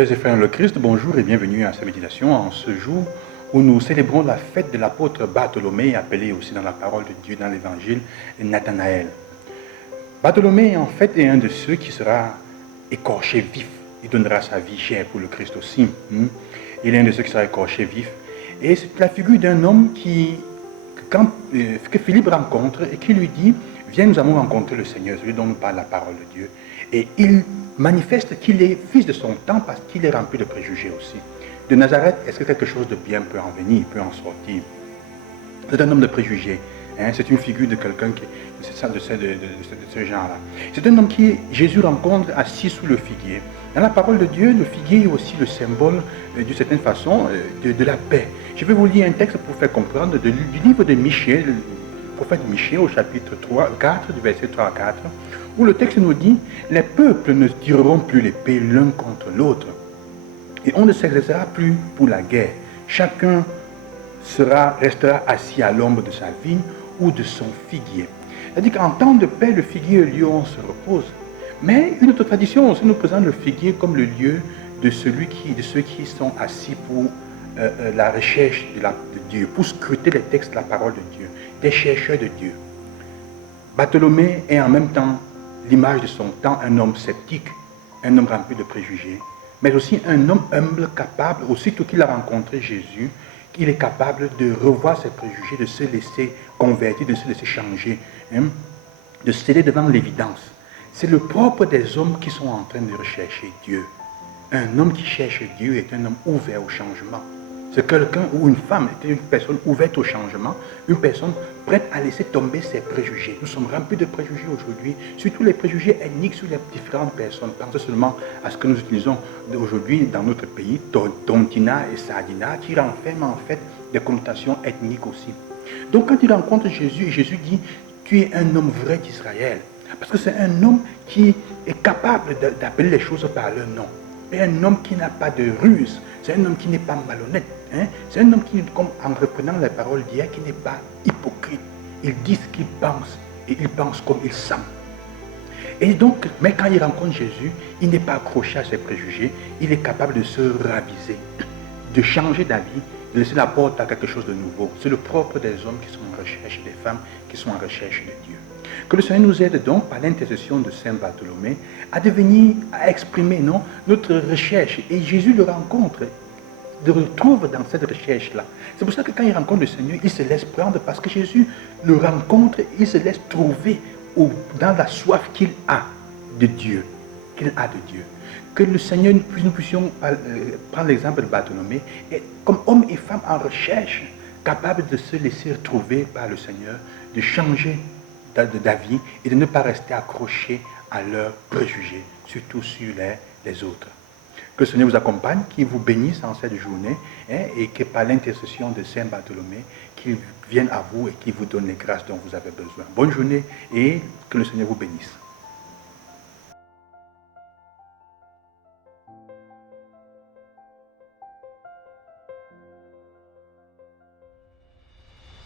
Sœurs et frères dans le Christ, bonjour et bienvenue à cette méditation en ce jour où nous célébrons la fête de l'apôtre Bartholomée, appelé aussi dans la parole de Dieu dans l'évangile Nathanaël. Bartholomée en fait est un de ceux qui sera écorché vif. Il donnera sa vie chère pour le Christ aussi. Il est un de ceux qui sera écorché vif. Et c'est la figure d'un homme que Philippe rencontre et qui lui dit « Viens, nous allons rencontrer le Seigneur », celui dont nous parle la parole de Dieu. Et il manifeste qu'il est fils de son temps parce qu'il est rempli de préjugés aussi. De Nazareth, est-ce que quelque chose de bien peut en venir, peut en sortir? C'est un homme de préjugés. C'est une figure de quelqu'un de ce genre-là. C'est un homme qui Jésus rencontre assis sous le figuier. Dans la parole de Dieu, le figuier est aussi le symbole, d'une certaine façon, de la paix. Je vais vous lire un texte pour faire comprendre du livre de Michée, le prophète Michée, au chapitre 4, du verset 3 à 4, où le texte nous dit « Les peuples ne tireront plus l'épée l'un contre l'autre, et on ne s'exercera plus pour la guerre. Chacun restera assis à l'ombre de sa vigne ou de son figuier. » C'est-à-dire qu'en temps de paix, le figuier est le lieu où on se repose. Mais une autre tradition aussi nous présente le figuier comme le lieu de ceux qui sont assis pour la recherche de Dieu, pour scruter les textes de la parole de Dieu, des chercheurs de Dieu. Bartholomée est en même temps l'image de son temps, un homme sceptique, un homme rempli de préjugés, mais aussi un homme humble, capable, aussitôt qu'il a rencontré Jésus, qu'il est capable de revoir ses préjugés, de se laisser convertir, de se laisser changer, de céder devant l'évidence. C'est le propre des hommes qui sont en train de rechercher Dieu. Un homme qui cherche Dieu est un homme ouvert au changement. C'est quelqu'un ou une femme est une personne ouverte au changement, une personne prête à laisser tomber ses préjugés. Nous sommes remplis de préjugés aujourd'hui, surtout les préjugés ethniques sur les différentes personnes. Pensez seulement à ce que nous utilisons aujourd'hui dans notre pays, Tontina et Sardina, qui renferment en fait des connotations ethniques aussi. Donc quand il rencontre Jésus, Jésus dit « Tu es un homme vrai d'Israël ». Parce que c'est un homme qui est capable d'appeler les choses par leur nom. C'est un homme qui n'a pas de ruse. C'est un homme qui n'est pas malhonnête. C'est un homme qui, comme en reprenant les paroles d'hier, qui n'est pas hypocrite. Il dit ce qu'il pense et il pense comme il sent. Et donc, mais quand il rencontre Jésus, il n'est pas accroché à ses préjugés. Il est capable de se raviser, de changer d'avis, de laisser la porte à quelque chose de nouveau. C'est le propre des hommes qui sont en recherche, des femmes qui sont en recherche de Dieu. Que le Seigneur nous aide donc, par l'intercession de Saint Bartholomée, à exprimer notre recherche. Et Jésus le rencontre, le retrouve dans cette recherche-là. C'est pour ça que quand il rencontre le Seigneur, il se laisse prendre parce que Jésus le rencontre, il se laisse trouver dans la soif qu'il a de Dieu. Que le Seigneur, nous puissions prendre l'exemple de Bartholomée, et comme homme et femme en recherche, capables de se laisser trouver par le Seigneur, de changer d'avis et de ne pas rester accrochés à leurs préjugés, surtout sur les autres. Que le Seigneur vous accompagne, qu'il vous bénisse en cette journée et que par l'intercession de Saint Bartholomée, qu'il vienne à vous et qu'il vous donne les grâces dont vous avez besoin. Bonne journée et que le Seigneur vous bénisse.